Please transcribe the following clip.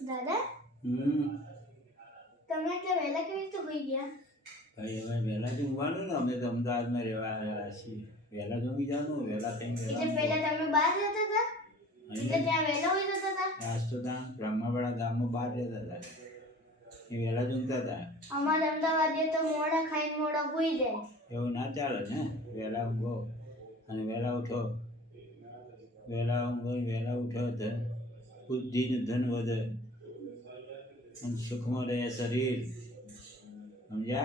દાદા? હમ. તમે એટલે વહેલા કેવી રીતે હોઈ ગયા? ભાઈ હવે વહેલા જ ઊંઘવાનું ને અમે તો અમદાવાદમાં રહેવા આવ્યા છીએ. વહેલા જ ઊંઘી જવાનું વહેલા થઈને એટલે પહેલા તમે બહાર રહેતા હતા? એટલે ત્યાં વહેલા હોઈ જતા હતા? આજ તો ત્યાં બ્રહ્માવાળા ગામમાં બહાર રહેતા હતા. એ વહેલા જ ઊંઘતા હતા. અમારે અમદાવાદે તો મોડા ખાઈને મોડા હોઈ જાય. એવું ના ચાલે ને વહેલા ઊંઘો અને વહેલા ઉઠો. વહેલા ઊંઘો વહેલા ઉઠો તો બુદ્ધિનું ધન વધે. सूक्ष्म रहे शरीर समझा